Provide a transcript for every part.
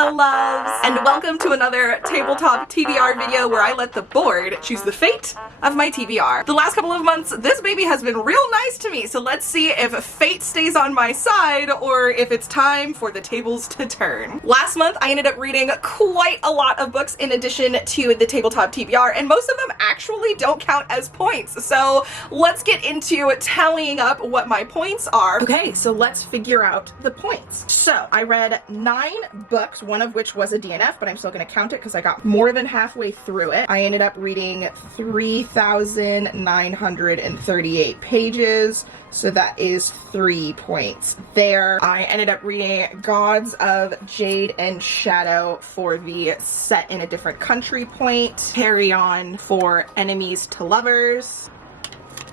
Hello loves, and welcome to another tabletop TBR video where I let the board choose the fate of my TBR. The last couple of months, this baby has been real nice to me, so let's see if fate stays on my side or if it's time for the tables to turn. Last month, I ended up reading quite a lot of books in addition to the tabletop TBR, and most of them actually don't count as points, so let's get into tallying up what my points are. Okay, so let's figure out the points. So, I read 9 books, one of which was a DNF, but I'm still going to count it because I got more than halfway through it. I ended up reading 3,938 pages, so that is 3 points there. I ended up reading Gods of Jade and Shadow for the set in a different country point. Carry On for Enemies to Lovers.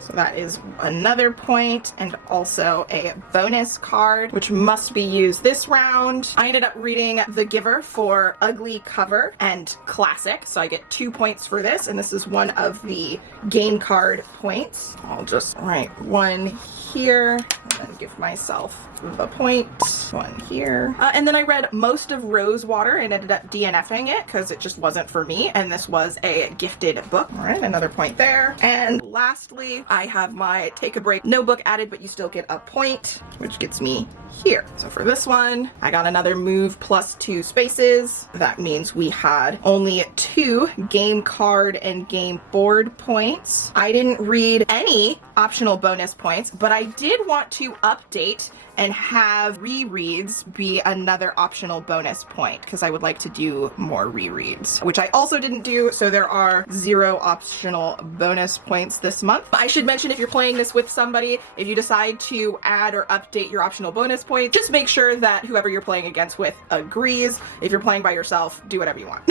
So that is another point, and also a bonus card, which must be used this round. I ended up reading The Giver for Ugly Cover and Classic, so I get 2 points for this, and this is one of the game card points. I'll just write 1 here, and then give myself the point. 1 here. And then I read most of Rosewater and ended up DNFing it because it just wasn't for me, and this was a gifted book. All right, another point there. And lastly, I have my Take a Break no book added, but you still get a point, which gets me here. So for this one, I got another move plus 2 spaces. That means we had only 2 game card and game board points. I didn't read any optional bonus points, but I did want to update and have rereads be another optional bonus point because I would like to do more rereads, which I also didn't do, so there are 0 optional bonus points this month. I should mention, if you're playing this with somebody, if you decide to add or update your optional bonus points, just make sure that whoever you're playing against with agrees. If you're playing by yourself, do whatever you want.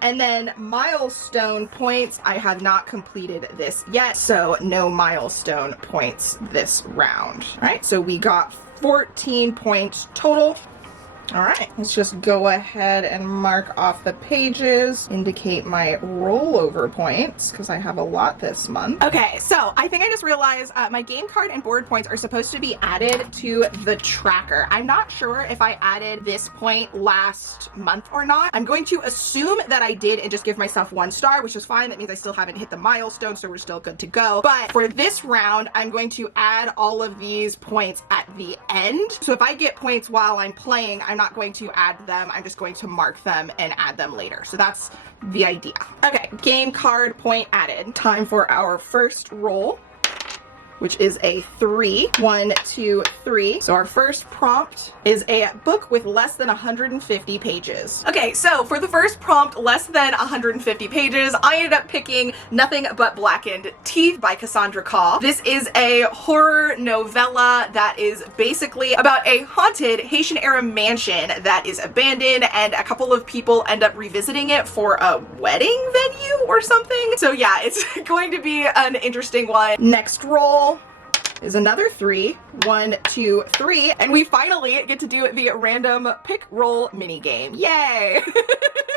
And then milestone points, I have not completed this yet, so no milestone points this round. All right, so we got 14 points total. All right, let's just go ahead and mark off the pages, indicate my rollover points, because I have a lot this month. Okay, so I think I just realized my game card and board points are supposed to be added to the tracker. I'm not sure if I added this point last month or not. I'm going to assume that I did and just give myself 1 star, which is fine. That means I still haven't hit the milestone, so we're still good to go. But for this round, I'm going to add all of these points at the end. So if I get points while I'm playing, I'm not going to add them. I'm just going to mark them and add them later. So that's the idea. Okay, game card point added. Time for our first roll, which is a 3. 1, 2, 3. So our first prompt is a book with less than 150 pages. Okay, so for the first prompt, less than 150 pages, I ended up picking Nothing But Blackened Teeth by Cassandra. This is a horror novella that is basically about a haunted Haitian-era mansion that is abandoned, and a couple of people end up revisiting it for a wedding venue or something. So yeah, it's going to be an interesting one. Next roll is another 3. 1, 2, 3, and we finally get to do the random pick roll mini game. Yay!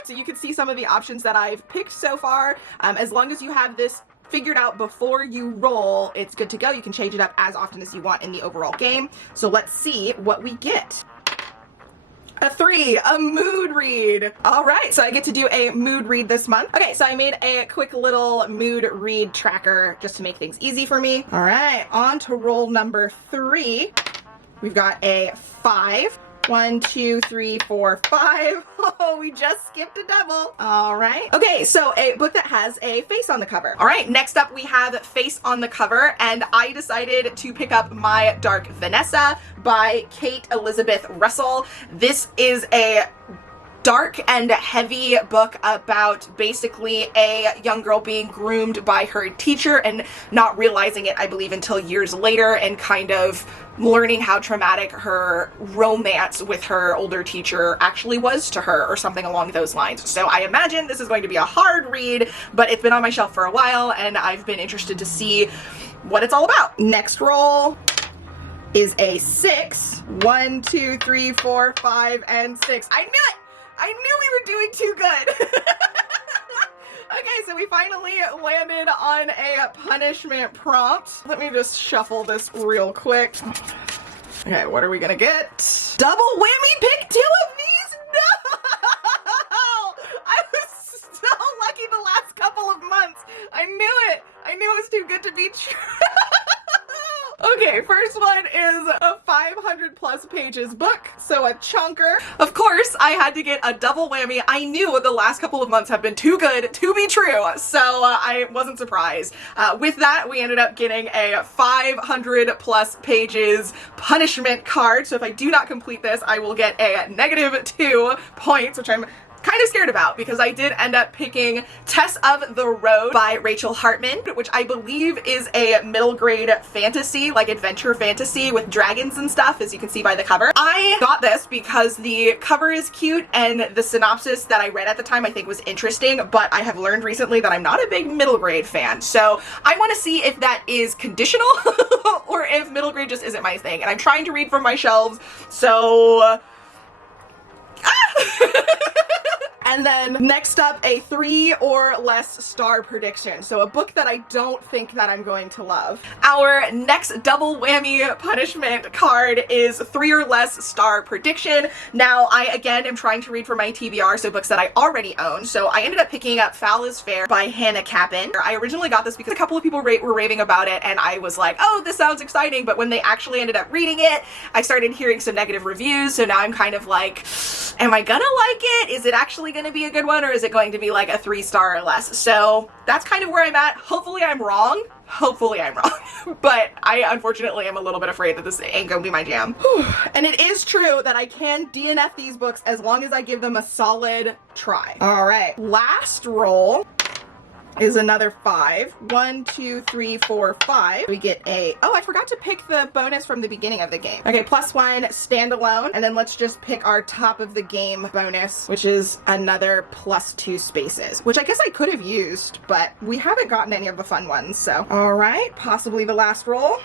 So you can see some of the options that I've picked so far. As long as you have this figured out before you roll, it's good to go. You can change it up as often as you want in the overall game. So let's see what we get. A 3, a mood read. All right, so I get to do a mood read this month. Okay, so I made a quick little mood read tracker just to make things easy for me. All right, on to roll number 3. We've got a 5. 1, 2, 3, 4, 5. Oh, we just skipped a double. All right. Okay, so a book that has a face on the cover. All right, next up we have Face on the Cover, and I decided to pick up My Dark Vanessa by Kate Elizabeth Russell. This is a dark and heavy book about basically a young girl being groomed by her teacher and not realizing it, I believe, until years later, and kind of learning how traumatic her romance with her older teacher actually was to her, or something along those lines. So I imagine this is going to be a hard read, but it's been on my shelf for a while and I've been interested to see what it's all about. Next roll is a 6. 1, 2, 3, 4, 5, and 6. I knew it! I knew we were doing too good. Okay, so we finally landed on a punishment prompt. Let me just shuffle this real quick. Okay, what are we gonna get? Double whammy, pick 2 of pages book, so a chunker. Of course, I had to get a double whammy. I knew the last couple of months have been too good to be true, so I wasn't surprised. With that, we ended up getting a 500 plus pages punishment card, so if I do not complete this, I will get a -2 points, which I'm kind of scared about because I did end up picking Tess of the Road by Rachel Hartman, which I believe is a middle grade fantasy, like adventure fantasy with dragons and stuff, as you can see by the cover. I got this because the cover is cute and the synopsis that I read at the time I think was interesting, but I have learned recently that I'm not a big middle grade fan, so I want to see if that is conditional or if middle grade just isn't my thing, and I'm trying to read from my shelves, so And then next up, a 3 or less star prediction. So a book that I don't think that I'm going to love. Our next double whammy punishment card is 3 or less star prediction. Now, I again am trying to read for my TBR, so books that I already own. So I ended up picking up Foul is Fair by Hannah Capin. I originally got this because a couple of people were raving about it, and I was like, oh, this sounds exciting. But when they actually ended up reading it, I started hearing some negative reviews. So now I'm kind of like, am I gonna like it? Is it actually gonna be a good one, or is it going to be like a 3-star or less? So that's kind of where I'm at. Hopefully I'm wrong. Hopefully I'm wrong. But I unfortunately am a little bit afraid that this ain't gonna be my jam. And it is true that I can DNF these books as long as I give them a solid try. All right, last roll is another 5. 1, 2, 3, 4, 5. We get a, oh, I forgot to pick the bonus from the beginning of the game. Okay, +1 standalone, and then let's just pick our top of the game bonus, which is another +2 spaces, which I guess I could have used, but we haven't gotten any of the fun ones, so. All right, possibly the last roll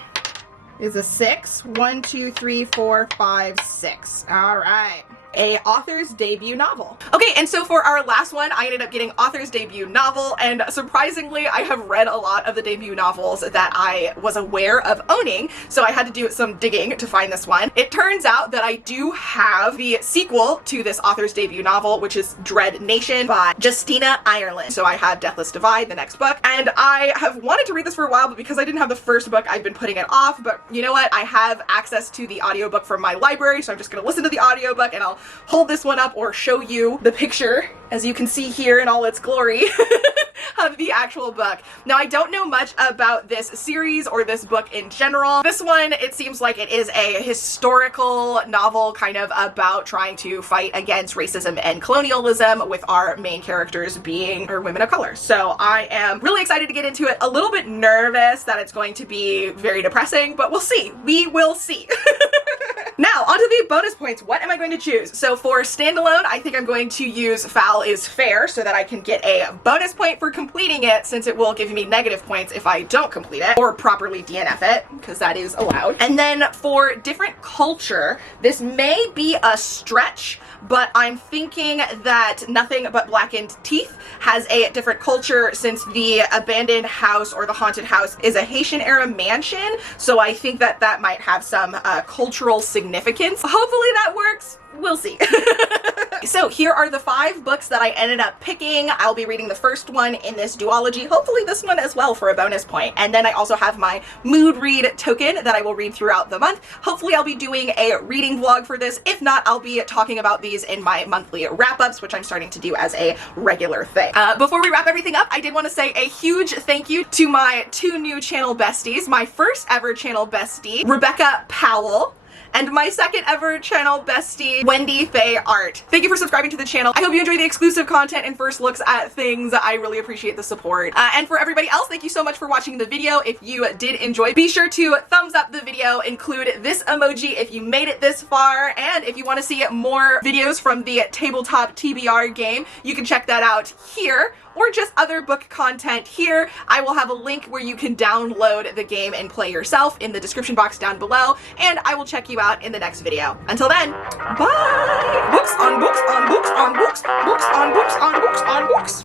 is a 6. 1, 2, 3, 4, 5, 6. All right. A author's debut novel. Okay, and so for our last one, I ended up getting author's debut novel, and surprisingly, I have read a lot of the debut novels that I was aware of owning, so I had to do some digging to find this one. It turns out that I do have the sequel to this author's debut novel, which is Dread Nation by Justina Ireland. So I have Deathless Divide, the next book, and I have wanted to read this for a while, but because I didn't have the first book, I've been putting it off. But you know what? I have access to the audiobook from my library, so I'm just gonna listen to the audiobook, and I'll hold this one up or show you the picture, as you can see here in all its glory, of the actual book. Now, I don't know much about this series or this book in general. This one, it seems like it is a historical novel kind of about trying to fight against racism and colonialism, with our main characters being women of color. So I am really excited to get into it. A little bit nervous that it's going to be very depressing, but we'll see. We will see. Now, onto the bonus points. What am I going to choose? So for standalone, I think I'm going to use Foul is Fair so that I can get a bonus point for completing it, since it will give me negative points if I don't complete it or properly DNF it, because that is allowed. And then for different culture, this may be a stretch, but I'm thinking that Nothing But Blackened Teeth has a different culture, since the abandoned house or the haunted house is a Haitian era mansion. So I think that that might have some cultural significance. Hopefully that works. We'll see. So here are the 5 books that I ended up picking. I'll be reading the first one in this duology, hopefully this one as well for a bonus point. And then I also have my mood read token that I will read throughout the month. Hopefully I'll be doing a reading vlog for this. If not, I'll be talking about these in my monthly wrap-ups, which I'm starting to do as a regular thing. Before we wrap everything up, I did want to say a huge thank you to my 2 new channel besties. My first ever channel bestie, Rebecca Powell, and my second ever channel bestie, Wendy Faye Art. Thank you for subscribing to the channel. I hope you enjoy the exclusive content and first looks at things. I really appreciate the support. And for everybody else, thank you so much for watching the video. If you did enjoy, be sure to thumbs up the video, include this emoji if you made it this far, and if you want to see more videos from the tabletop TBR game, you can check that out here, or just other book content here. I will have a link where you can download the game and play yourself in the description box down below, and I will check you out in the next video. Until then, bye! Books on books on books on books, books on books on books on books.